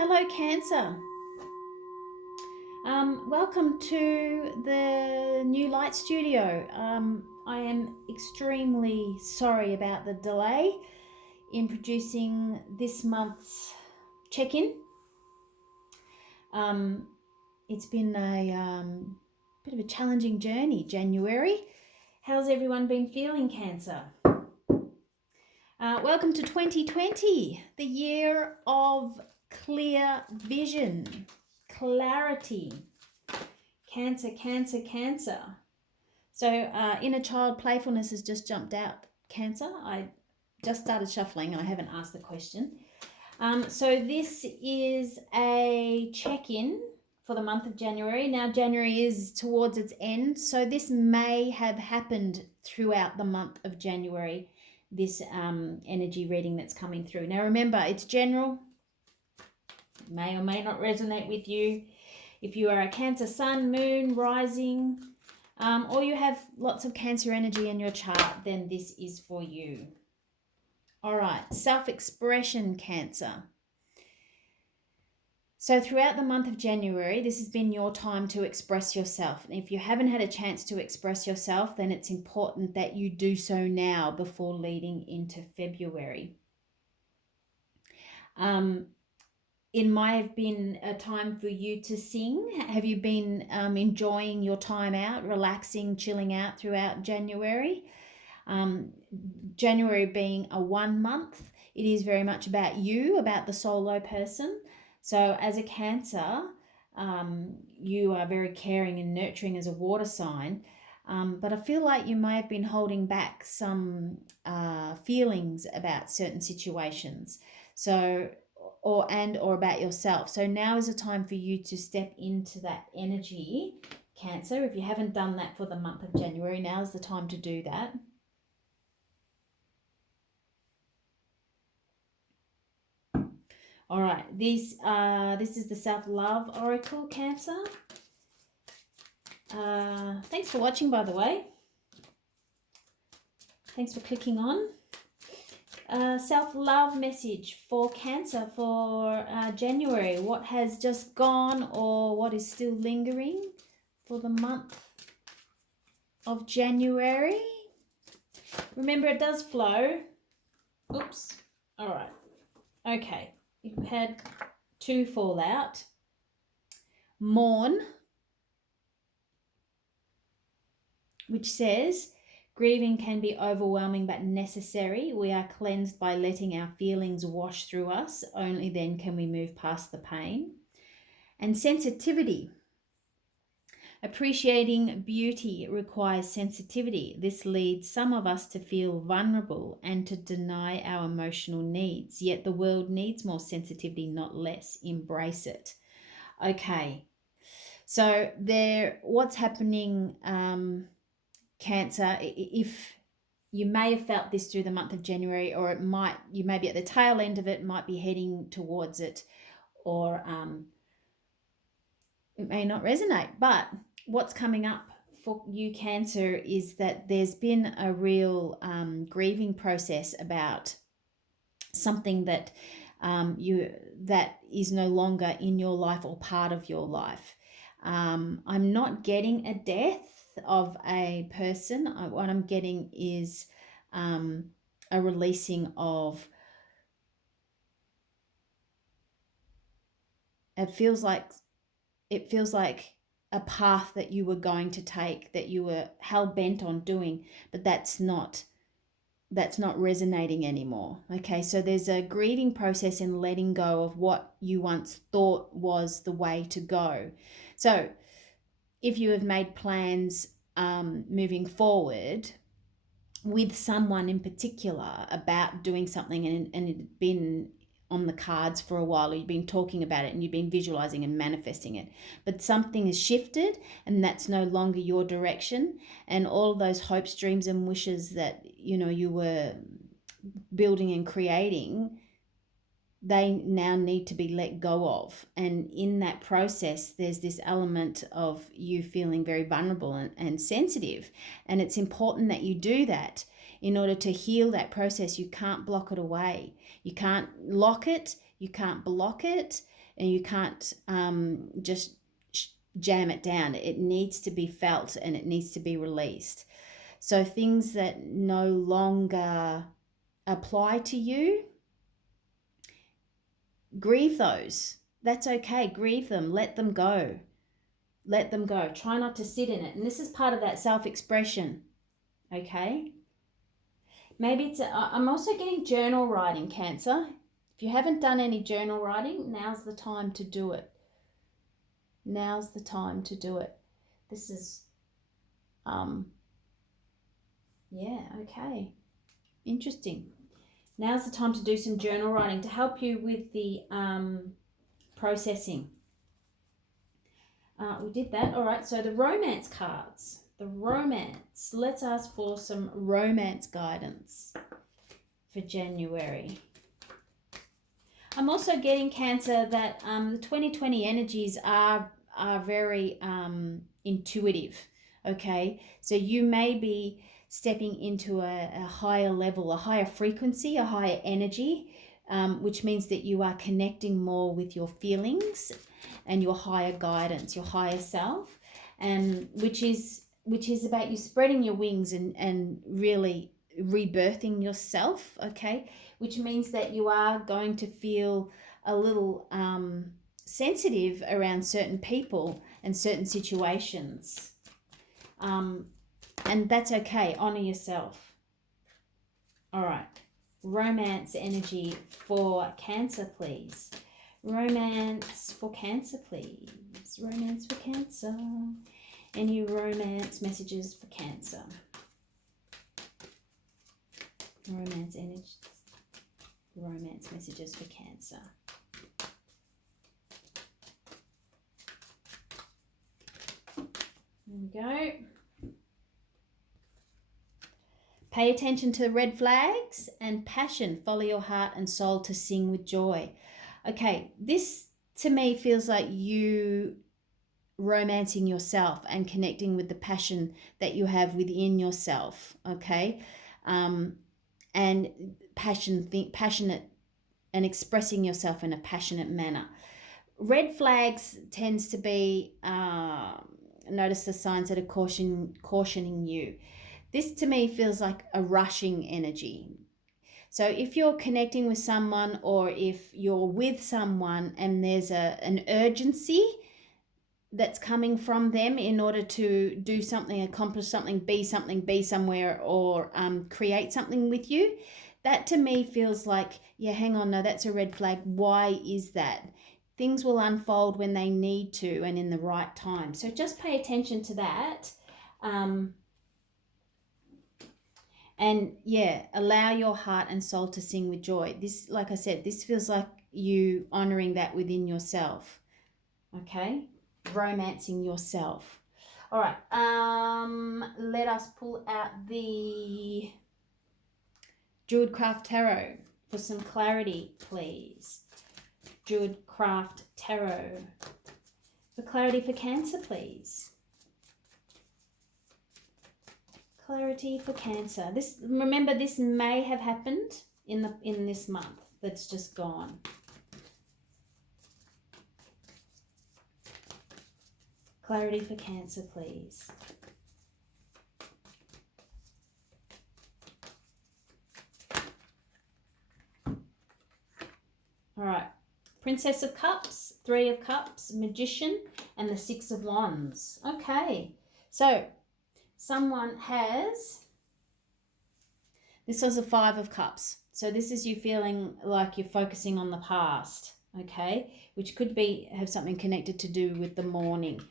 Hello, Cancer. Welcome to the new light studio. I am extremely sorry about the delay in producing this month's check-in. It's been a bit of a challenging journey, January. How's everyone been feeling, Cancer? Welcome to 2020, the year of clear vision, clarity. Cancer, Cancer, Cancer. So inner child playfulness has just jumped out, Cancer. I just started shuffling and I haven't asked the question. So this is a check-in for the month of January. Now January is towards its end, so this may have happened throughout the month of January, this energy reading that's coming through. Now remember, it's general, may or may not resonate with you. If you are a Cancer sun, moon, rising, or you have lots of Cancer energy in your chart, then this is for you. All right, self-expression, Cancer. So throughout the month of January, this has been your time to express yourself. And if you haven't had a chance to express yourself, then it's important that you do so now before leading into February. It might have been a time for you to sing. Have you been enjoying your time out, relaxing, chilling out throughout January? January being a 1 month, it is very much about you, about the solo person. So as a Cancer, you are very caring and nurturing as a water sign. But I feel like you may have been holding back some feelings about certain situations. So or about yourself. So now is a time for you to step into that energy, Cancer. If you haven't done that for the month of January, now is the time to do that. All right, this is the Self-Love Oracle, Cancer. Thanks for watching, by the way. Thanks for clicking on. Self-love message for Cancer for January. What has just gone or what is still lingering for the month of January? Remember, it does flow. Oops. All right. Okay. You've had 2 fall out. Mourn, which says, grieving can be overwhelming but necessary. We are cleansed by letting our feelings wash through us. Only then can we move past the pain. And sensitivity. Appreciating beauty requires sensitivity. This leads some of us to feel vulnerable and to deny our emotional needs. Yet the world needs more sensitivity, not less. Embrace it. Okay. So what's happening, Cancer, if you may have felt this through the month of January, or you may be at the tail end of it, might be heading towards it, or it may not resonate. But what's coming up for you, Cancer, is that there's been a real grieving process about something that that is no longer in your life or part of your life. I'm not getting a death of a person. What I'm getting is a releasing of, it feels like a path that you were going to take, that you were hell-bent on doing, but that's not resonating anymore. Okay, so there's a grieving process in letting go of what you once thought was the way to go. So if you have made plans moving forward with someone in particular about doing something, and it had been on the cards for a while, or you've been talking about it and you've been visualizing and manifesting it, but something has shifted and that's no longer your direction, and all of those hopes, dreams and wishes that you were building and creating, they now need to be let go of. And in that process, there's this element of you feeling very vulnerable and sensitive. And it's important that you do that in order to heal that process. You can't block it away. You can't lock it. You can't block it, and you can't just jam it down. It needs to be felt and it needs to be released. So things that no longer apply to you, grieve those. That's okay. Grieve them. Let them go. Let them go. Try not to sit in it. And this is part of that self-expression. Okay? Maybe it's, I'm also getting journal writing, Cancer. If you haven't done any journal writing, now's the time to do it. Now's the time to do it. This is, yeah, okay. Interesting. Now's the time to do some journal writing to help you with the processing. We did that. All right, so the romance cards. The romance. Let's ask for some romance guidance for January. I'm also getting, Cancer, that the 2020 energies are very intuitive, okay? So you may be stepping into a higher level, a higher frequency, a higher energy, which means that you are connecting more with your feelings and your higher guidance, your higher self, and which is about you spreading your wings and really rebirthing yourself, okay? Which means that you are going to feel a little sensitive around certain people and certain situations. And that's okay. Honor yourself. All right. Romance energy for Cancer, please. Romance for Cancer, please. Romance for Cancer. Any romance messages for Cancer? Romance energy. Romance messages for Cancer. There we go. Pay attention to the red flags and passion. Follow your heart and soul to sing with joy. Okay, this to me feels like you romancing yourself and connecting with the passion that you have within yourself, okay? And passionate and expressing yourself in a passionate manner. Red flags tends to be, notice the signs that are cautioning you. This to me feels like a rushing energy. So if you're connecting with someone or if you're with someone and there's an urgency that's coming from them in order to do something, accomplish something, be somewhere, or create something with you, that to me feels like, yeah, hang on, no, that's a red flag. Why is that? Things will unfold when they need to and in the right time. So just pay attention to that. And yeah, allow your heart and soul to sing with joy. This, like I said, this feels like you honoring that within yourself. Okay? Romancing yourself. All right. Let us pull out the Druidcraft Tarot for some clarity, please. Druidcraft Tarot. For clarity for Cancer, please. Clarity for Cancer. This, remember, this may have happened in this month that's just gone. Clarity for Cancer, please. All right. Princess of Cups, Three of Cups, Magician, and the Six of Wands. Okay. So someone has, this was a Five of Cups. So this is you feeling like you're focusing on the past, okay? Which could have something connected to do with the mourning,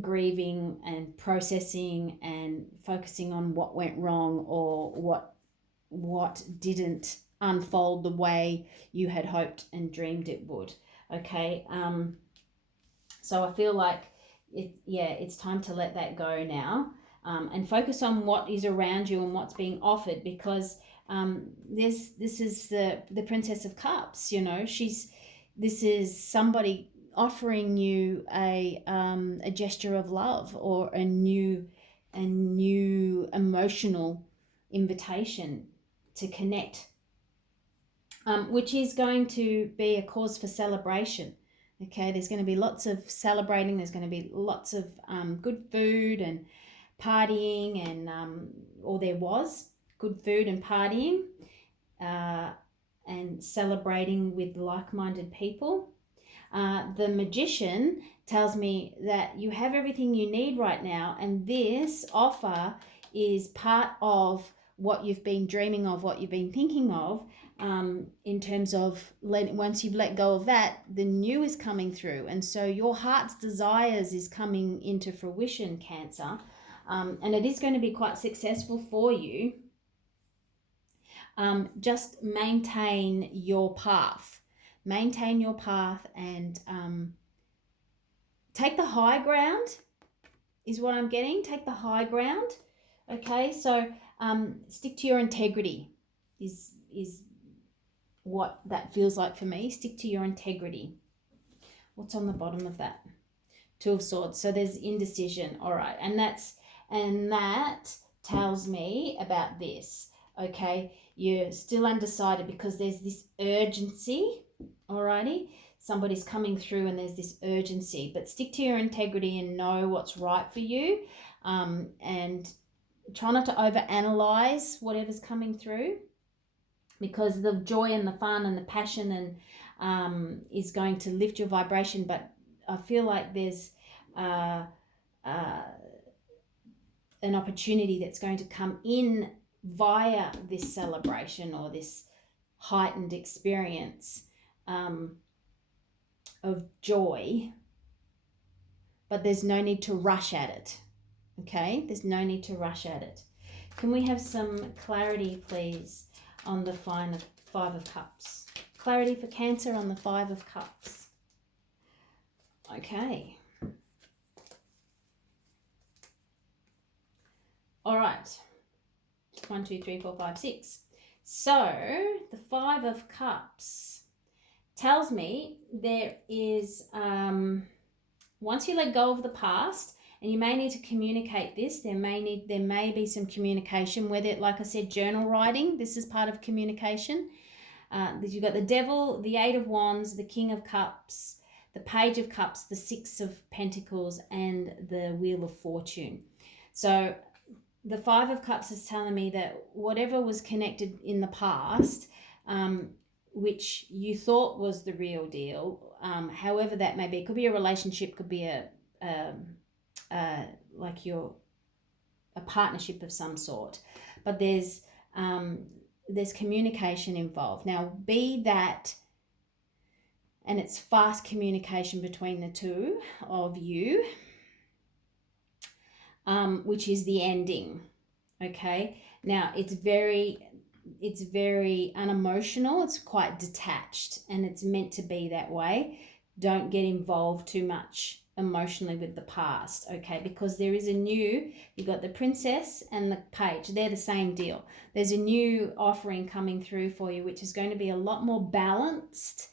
grieving and processing and focusing on what went wrong or what didn't unfold the way you had hoped and dreamed it would, okay? So I feel like it's time to let that go now, and focus on what is around you and what's being offered, because this is the Princess of Cups. You know, this is somebody offering you a gesture of love or a new emotional invitation to connect which is going to be a cause for celebration. Okay, there's going to be lots of celebrating. There's going to be lots of good food and partying, and or there was good food and partying, and celebrating with like-minded people. The magician tells me that you have everything you need right now, and this offer is part of what you've been dreaming of, what you've been thinking of, in terms of once you've let go of that, the new is coming through. And so your heart's desires is coming into fruition, Cancer, and it is going to be quite successful for you. Just maintain your path. Maintain your path, and take the high ground is what I'm getting. Take the high ground. Okay, so stick to your integrity is what that feels like for me. Stick to your integrity. What's on the bottom of that? Two of Swords. So there's indecision. All right, and that tells me about this. Okay, you're still undecided because there's this urgency. Alrighty, somebody's coming through and there's this urgency, but stick to your integrity and know what's right for you, and try not to overanalyze whatever's coming through, because the joy and the fun and the passion and is going to lift your vibration. But I feel like there's an opportunity that's going to come in via this celebration or this heightened experience of joy, but there's no need to rush at it. Okay, there's no need to rush at it. Can we have some clarity, please, on the Five of Cups? Clarity for Cancer on the Five of Cups. Okay. All right. 1, 2, 3, 4, 5, 6. So the Five of Cups tells me there is, once you let go of the past, and you may need to communicate this, there may be some communication, whether, like I said, journal writing, this is part of communication. You've got the Devil, the Eight of Wands, the King of Cups, the Page of Cups, the Six of Pentacles, and the Wheel of Fortune. So the Five of Cups is telling me that whatever was connected in the past, which you thought was the real deal, however that may be, it could be a relationship, could be a partnership of some sort, but there's communication involved. Now, be that, and it's fast communication between the two of you, which is the ending. Okay, now it's very unemotional, it's quite detached, and it's meant to be that way. Don't get involved too much emotionally with the past, okay, because there is a new, you've got the Princess and the Page, they're the same deal. There's a new offering coming through for you, which is going to be a lot more balanced,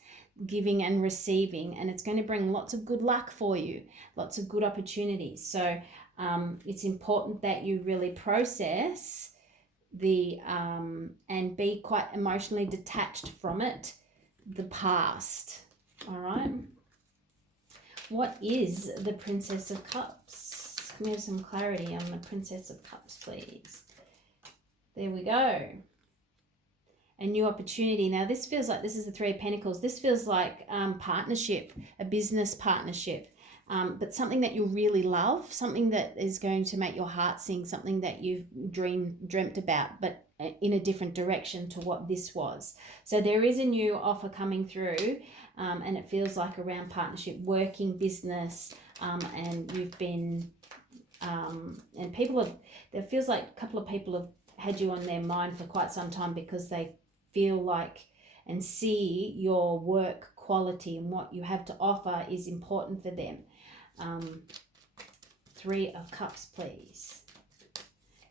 giving and receiving, and it's going to bring lots of good luck for you, lots of good opportunities. So it's important that you really process the and be quite emotionally detached from it, the past. All right, what is the Princess of Cups? Can we have some clarity on the Princess of Cups, please? There we go. A new opportunity. Now this feels like, this is the Three of Pentacles, this feels like partnership, a business partnership, but something that you really love, something that is going to make your heart sing, something that you've dreamt about, but in a different direction to what this was. So there is a new offer coming through, and it feels like around partnership, working, business, and you've been, and people have, it feels like a couple of people have had you on their mind for quite some time because they feel like and see your work quality and what you have to offer is important for them. Three of Cups, please.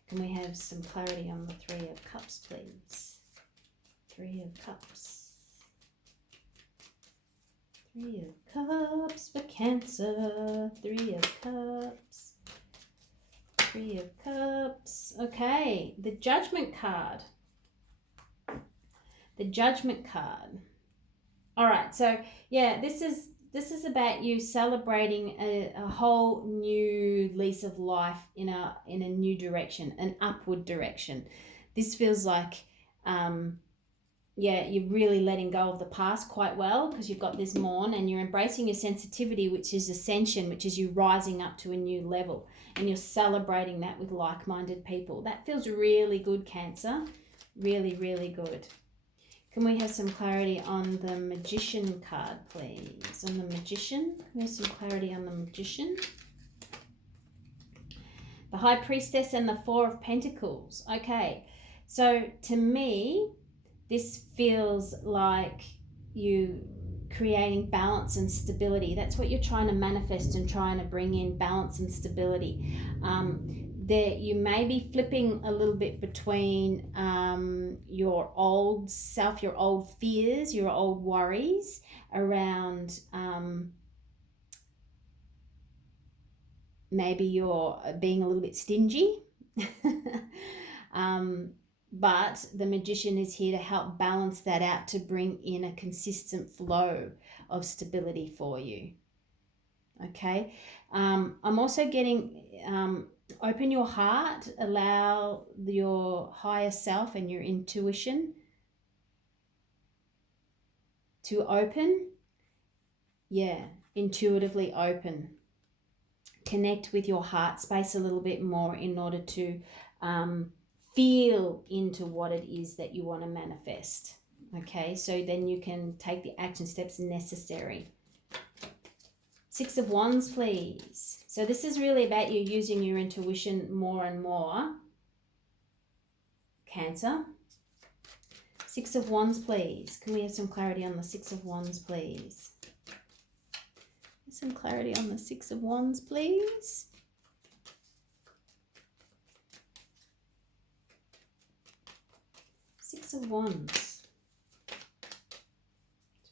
Can we have some clarity on the Three of Cups, please? Three of Cups. Three of Cups for Cancer. Three of Cups. Three of Cups. Okay, the Judgment card. the Judgment card. All right, so yeah, this is about you celebrating a whole new lease of life in a new direction, an upward direction. This feels like yeah, you're really letting go of the past quite well, because you've got this Mourn, and you're embracing your sensitivity, which is ascension, which is you rising up to a new level, and you're celebrating that with like-minded people. That feels really good, Cancer. Really, really good. Can we have some clarity on the Magician card, please? On the Magician? Can we have some clarity on the Magician? The High Priestess and the Four of Pentacles. Okay, so to me, this feels like you creating balance and stability. That's what you're trying to manifest and trying to bring in, balance and stability. There, you may be flipping a little bit between your old self, your old fears, your old worries around maybe you're being a little bit stingy. But the Magician is here to help balance that out, to bring in a consistent flow of stability for you. Okay. I'm also getting open your heart, allow your higher self and your intuition to open. Yeah, intuitively open. Connect with your heart space a little bit more in order to feel into what it is that you want to manifest. Okay, so then you can take the action steps necessary. Six of Wands, please. So this is really about you using your intuition more and more, Cancer. Six of Wands, please. Can we have some clarity on the Six of Wands, please? Some clarity on the Six of Wands, please. Six of Wands.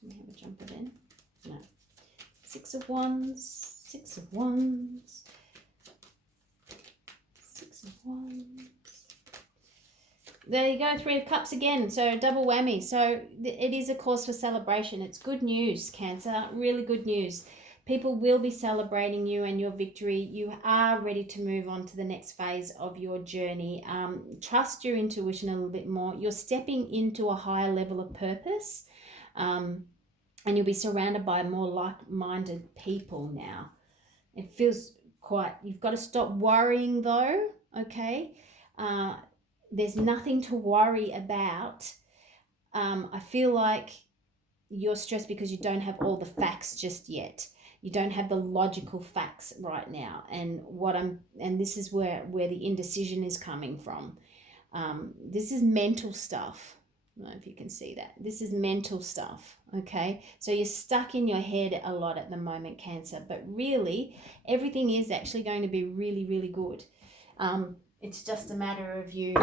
Do we have a jumper then? No. Six of Wands, Six of Wands, Six of Wands. There you go, Three of Cups again, so double whammy. So it is a cause for celebration. It's good news, Cancer, really good news. People will be celebrating you and your victory. You are ready to move on to the next phase of your journey. Trust your intuition a little bit more. You're stepping into a higher level of purpose, and you'll be surrounded by more like-minded people now. It feels quite, you've got to stop worrying though, okay? There's nothing to worry about. I feel like you're stressed because you don't have all the facts just yet. You don't have the logical facts right now, and this is where the indecision is coming from. This is mental stuff. I don't know if you can see that. This is mental stuff, okay? So you're stuck in your head a lot at the moment, Cancer, but really everything is actually going to be really, really good. It's just a matter of you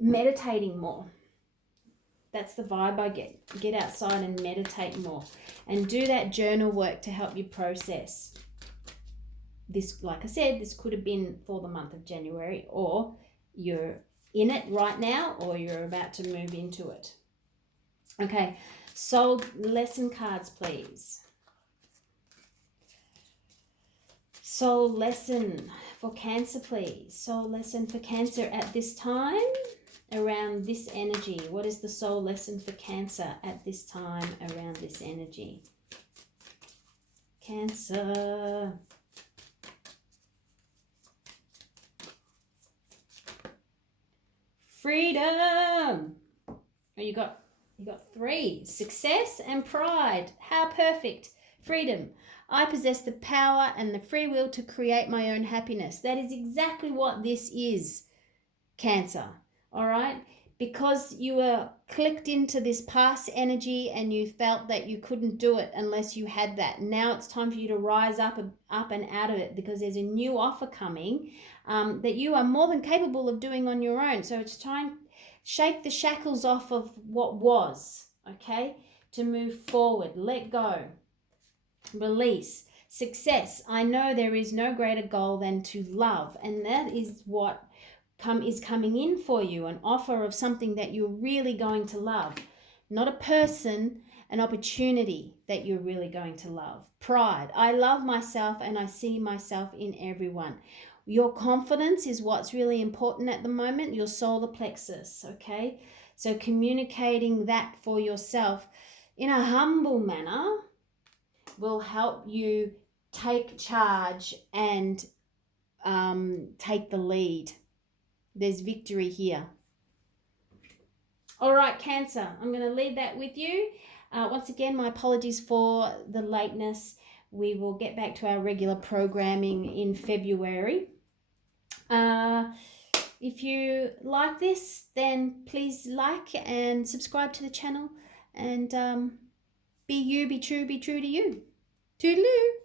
meditating more. That's the vibe I get. Get outside and meditate more. And do that journal work to help you process. This, like I said, this could have been for the month of January, or you're in it right now, or you're about to move into it. Okay, soul lesson cards, please. Soul lesson for Cancer, please. Soul lesson for Cancer at this time. Around this energy. What is the soul lesson for Cancer at this time around this energy? Cancer. Freedom. Oh, you got three. Success and pride. How perfect. Freedom. I possess the power and the free will to create my own happiness. That is exactly what this is, Cancer. All right, because you were clicked into this past energy and you felt that you couldn't do it unless you had that. Now it's time for you to rise up and out of it, because there's a new offer coming that you are more than capable of doing on your own. So it's time to shake the shackles off of what was, okay, to move forward. Let go. Release. Success. I know there is no greater goal than to love, and that is what is coming in for you, an offer of something that you're really going to love. Not a person, an opportunity that you're really going to love. Pride. I love myself and I see myself in everyone. Your confidence is what's really important at the moment, your solar plexus, okay? So communicating that for yourself in a humble manner will help you take charge and take the lead. There's victory here. All right, Cancer, I'm going to leave that with you. Once again, my apologies for the lateness. We will get back to our regular programming in February. If you like this, then please like and subscribe to the channel, and be you, be true to you. Toodaloo.